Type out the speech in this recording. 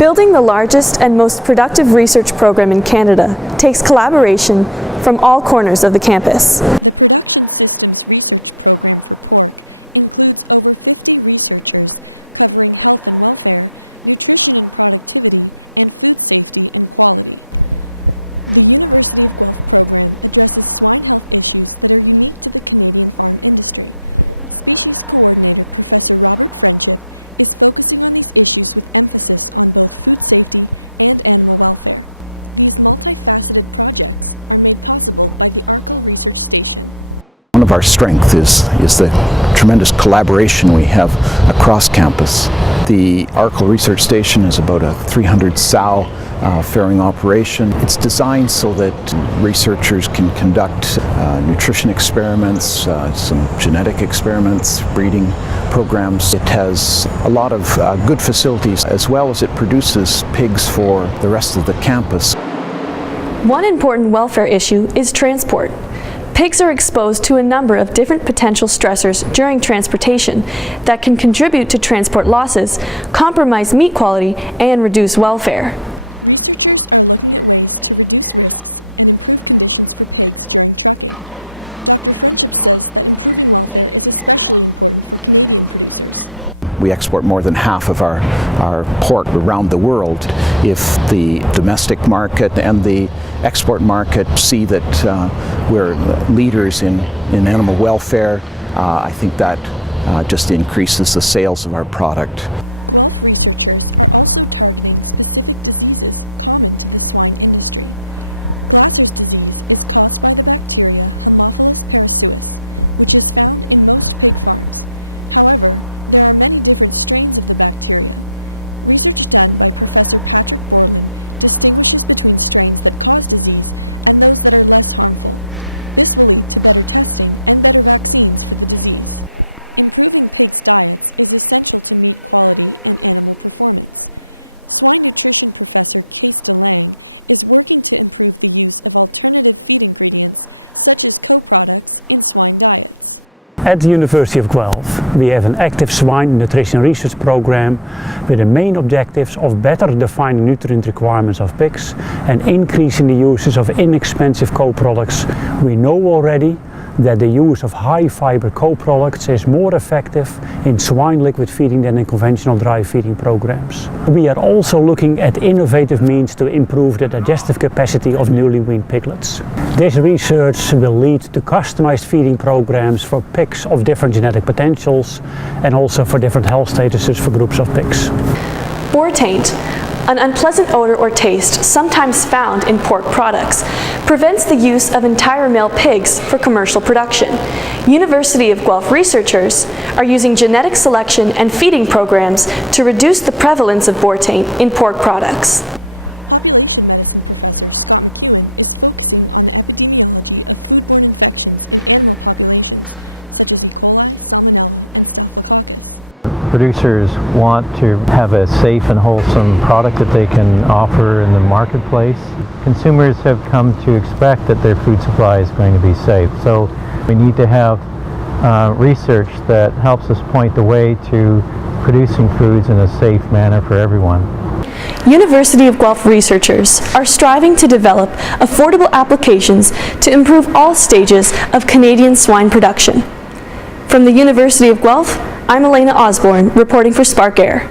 Building the largest and most productive research program in Canada takes collaboration from all corners of the campus. The Production Systems Research Program for pork includes over 50 researchers covering health and welfare, nutrition and productivity, and food safety and quality. The University of Guelph program addresses swine health issues that are unique to the Canadian farm industry. Species Coordinator Professor Robert Friendship is focusing on these issues with emphasis on both food safety and animal welfare. These multifaceted projects are made possible by the Arkell Research Station. One of our strengths is the tremendous collaboration we have across campus. The Arkell Research Station is about a 300 sow farrowing operation. It's designed so that researchers can conduct nutrition experiments, some genetic experiments, breeding programs. It has a lot of good facilities, as well as it produces pigs for the rest of the campus. One important welfare issue is transport. Pigs are exposed to a number of different potential stressors during transportation that can contribute to transport losses, compromise meat quality, and reduce welfare. Researchers are looking at ways to reduce risks and improve conditions for pigs during trucking. Dr. Friendship says that improving welfare is especially important for Canadian producers. We export more than half of our pork around the world. If the domestic market and the export market see that we're leaders in animal welfare, I think that just increases the sales of our product. Guelph researchers are also targeting specific diseases common to the swine industry. Glasser's disease is caused by the bacteria Haemophilus parasuis, which is found in most pig farms. However, there are many different strains of the bacteria. Research done by Professor Patrick Borland distinguishes between strains that cause disease and those that are less harmful. This will lead to better testing and better vaccines for the disease. Improving pigs' diets is essential to meat quality and animal performance. Swine nutrition professor Kees de Lang is working to improve the use of alternative feed ingredients such as co-products in swine diets. At the University of Guelph, we have an active swine nutrition research program with the main objectives of better defining nutrient requirements of pigs and increasing the uses of inexpensive co-products. We know already that the use of high fiber co-products is more effective in swine liquid feeding than in conventional dry feeding programs. We are also looking at innovative means to improve the digestive capacity of newly weaned piglets. This research will lead to customized feeding programs for pigs of different genetic potentials and also for different health statuses for groups of pigs. Boar taint, an unpleasant odor or taste sometimes found in pork products, prevents the use of entire male pigs for commercial production. University of Guelph researchers are using genetic selection and feeding programs to reduce the prevalence of boar taint in pork products. Population medicine professor Scott McEwen is focusing on the epidemiology of foodborne infections in animal populations, such as E. coli, Salmonella, and Staphylococcus. Producers want to have a safe and wholesome product that they can offer in the marketplace. Consumers have come to expect that their food supply is going to be safe. So we need to have research that helps us point the way to producing foods in a safe manner for everyone. University of Guelph researchers are striving to develop affordable applications to improve all stages of Canadian swine production. From the University of Guelph, I'm Elena Osborne, reporting for Spark Air.